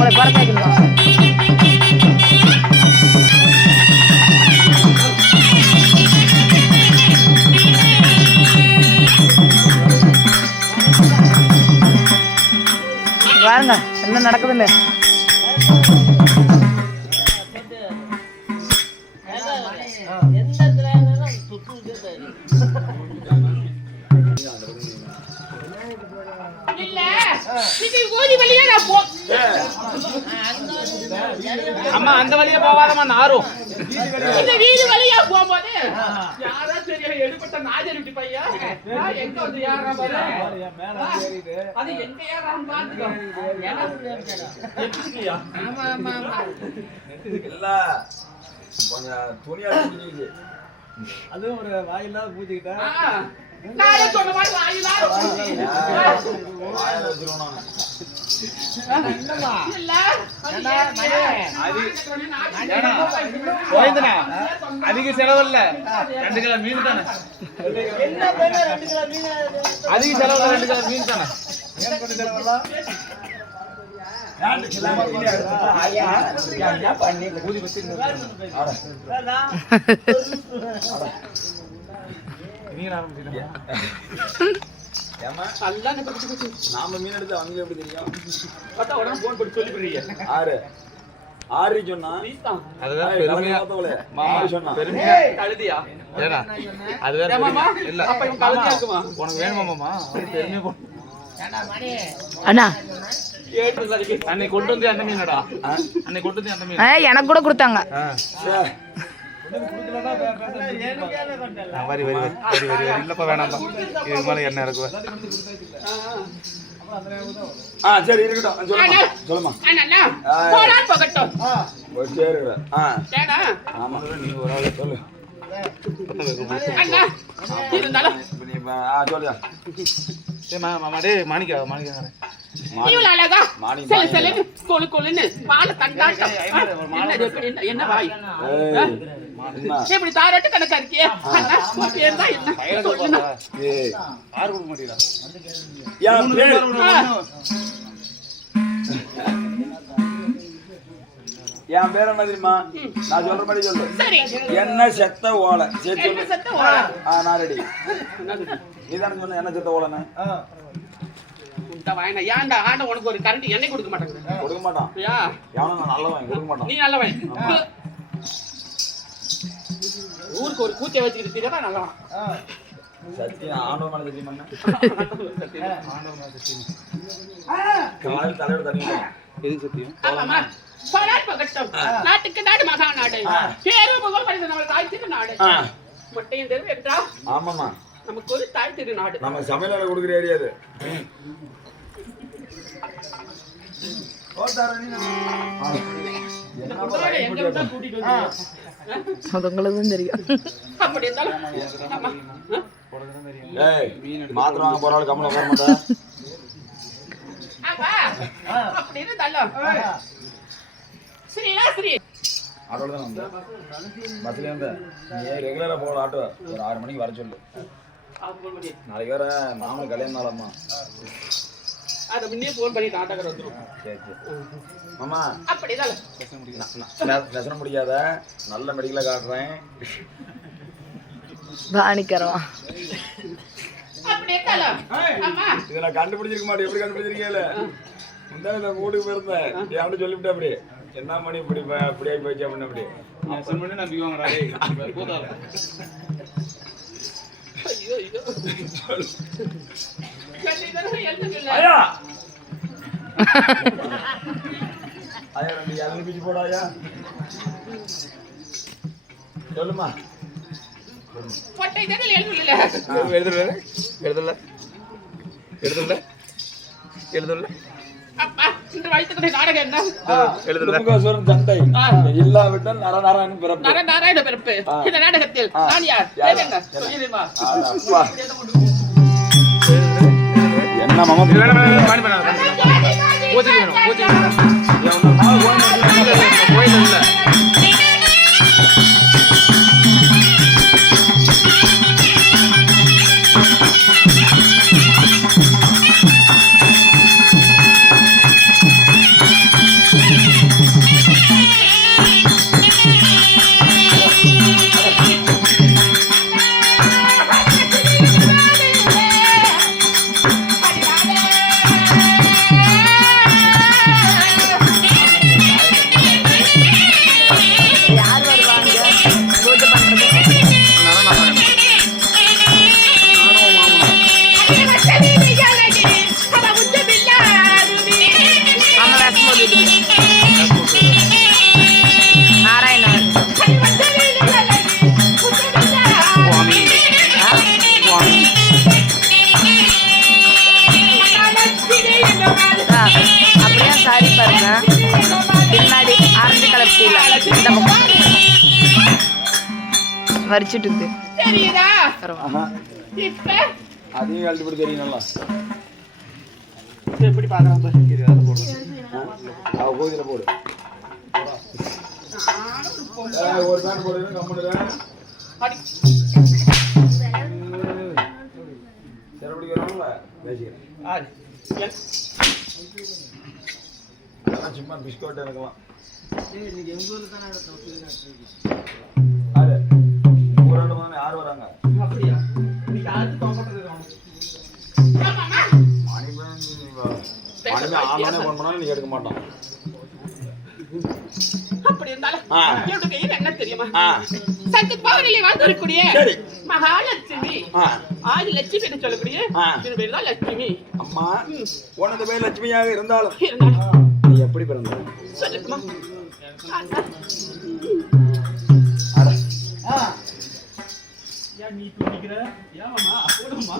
உங்களை பறக்க பாருங்க என்ன நடக்குதுன்னு. இல்ல. அம்மா அந்த வழியா போகாதம்மா நாரும் இந்த வீதி வழியா போகும்போது யாரா தெரியும் எடுபட்ட நாஜரிட்டி பையா நான் எங்க வந்து யாரா பாரு. அது எங்க யாரான்னு பாத்துக்கோ. ஆமா ஆமா ஆமா. இல்ல கொஞ்சம் துணியா அதுவும் ஒரு வாயில்லாத பூச்சிக்கிட்ட ஆ, நானே சொன்ன மாதிரி அதிக செலவு இல்ல. ரெண்டு கிலோ மீன் தானே? என்ன பையனா ரெண்டு கிலோ மீன்? அதிக செலவு ரெண்டு கிலோ மீன் தானே? ஏன் பண்ணி நாம மீன் எடுத்து எப்படி தெரியும்? பார்த்தா உடனே. ஆறு. ஆறு சொன்னா? நீதான். அதுதான் பெருமையா. மாமா சொன்னா? பெருமையா கழுதையா? ஏடா அது வேற ஏன் மாமா? இல்ல. அப்ப இவன் கழுதையா இருக்குமா? உனக்கு வேணுமா மாமா? அவனுக்கு பெருமையா போ அண்ணா. அன்னைக்கு கொண்டு வந்து அந்த மீனடா? அன்னைக்கு கொண்டு வந்து அந்த மீன். ஆ, எனக்கு கூட கொடுத்தாங்க. வரி வரி வரி வரி வரி இல்லப்பா வேணாம்ப்பா இதுக்கு மேல என்ன இருக்குவ ஆ சரி இருக்கட்டும். சொல்லுமா. சொல்லுமா. போனால் போகட்டும். சரி. ஆ. ஏடா? ஆமா. நீ ஒரு ஆள் சொல்லு. மாணிக்கா மாணிக்கா அழகா. மாணி, செலு. செலுன்னு கொழு கொழுன்னு. வாழை தண்டாட்டம். வாய்? என்ன இப்படி தாராட்டு கணக்கா இருக்கியே? பேர் தான் என்ன? மாட்டீங்களா? என் பேர். என் பேர் என்ன தெரியுமா? நான் சொல்ற மாதிரி சொல்லு. என்ன செத்த ஓலை? சரி என்ன சொல்லு. சத்தம் ஓலை? ஆ நான் ரெடி நீ தானே சொன்ன என்ன செத்த ஓலைன்னு? வாயினா, ஏன்டா ஆண்ட உனக்கு ஒரு கரண்ட் எண்ணெய் கொடுக்க மாட்டாங்க? கொடுக்க மாட்டான். யா. எவனும் நான் நல்லவன் கொடுக்க மாட்டான். நீ நல்லவன். ஊருக்கு ஒரு கூச்சை வச்சுக்கிட்டு சத்தியம் ஆண்டவன் மேல கால் தலையோட சத்தியம் ஆமாமா போகட்டும் நாட்டுக்கு நாடு மகா நாடு பேரு நம்ம தாய் முட்டையும் தெரு என்றா ஆமாம்மா. நமக்கு ஒரு தாய் திரு நாடு நம்ம சமையல கொடுக்குற ஏரியா அது. கூட்டிட்டு அது உங்களுக்கு தான் தெரியும் மாத்திரம் வாங்க போற ஆள் கம்மல உட்கார ஸ்ரீ ஆட்டோல தான் வந்தேன். பஸ்ல வந்தேன். நீ ரெகுலரா போற ஆட்டோ? ஒரு ஆறு மணிக்கு வர சொல்லு. நாளைக்கு வேற மாமன் கல்யாணம் நாளம்மா அதை முன்னே போன் பண்ணி ஆட்டோக்கார வந்துடும் சரி சரி. மாமா. அப்படிதான் லெசன முடியாத. நல்ல மெடிக்கலா காட்டுறேன். பாணிக்கிறோம் அப்படி இருந்தாலும் ஆமா இதை நான் கண்டுபிடிச்சிருக்க மாட்டேன். எப்படி கண்டுபிடிச்சிருக்கேல முந்தானே நான் வீட்டுக்கு போயிருந்தேன். நீ அப்படி சொல்லிவிட்டு அப்படி. என்ன மணி இப்படி இப்படி ஆகி போச்சு அப்படின்னு அப்படி. நெசம் பண்ணி நம்பி வாங்குறா ஐயா! ஐயா ரெண்டு இளநீ பிச்சு போடா ஐயா. சொல்லுமா பொட்டை எழுதுல எழுதுல எழுதுல எழுதுல எழுதுல. இல்லாவிட்டால் பிறப்பு. பிறப்பு. இந்த நாடகத்தில் நான் யார்? வேணாம் பாணி பண்ணாத வரிச்சிட்டு தெரியுதா? கருவா ஆஹா. இப்ப? அதையும் கழட்டி போட்டு தெரியும் நல்லா எப்படி வேற போடு. போடு. ஒரு பேண்ட் போடு அதெல்லாம் சும்மா பிஸ்கோட் எனக்குலாம் யாரு ஊராண்டு மாதிரி யார் வராங்க? அப்படியா? நீ யாருக்கு comfort இருக்கணும்? ஆமாம்மா. மணிமேன் மணிமேன் ஆனானே ஃபோன் பண்ணாலும் நீ எடுக்க மாட்டான். அப்படி இருந்தாலும் ஆ. என்னோட கையில் என்ன தெரியுமா? ஆ. சத்து பவனிலே வாழ்ந்திருக்கூடிய சரி. மகாலட்சுமி. ஆதி லட்சுமி என்று சொல்லக்கூடிய? பேர் தான் லட்சுமி. அம்மா உனது பேர் லட்சுமியாக இருந்தாலும் நீ எப்படி பிறந்த? நீ தூக்கிக்கிற? ஏன் மாமா? போடுமா?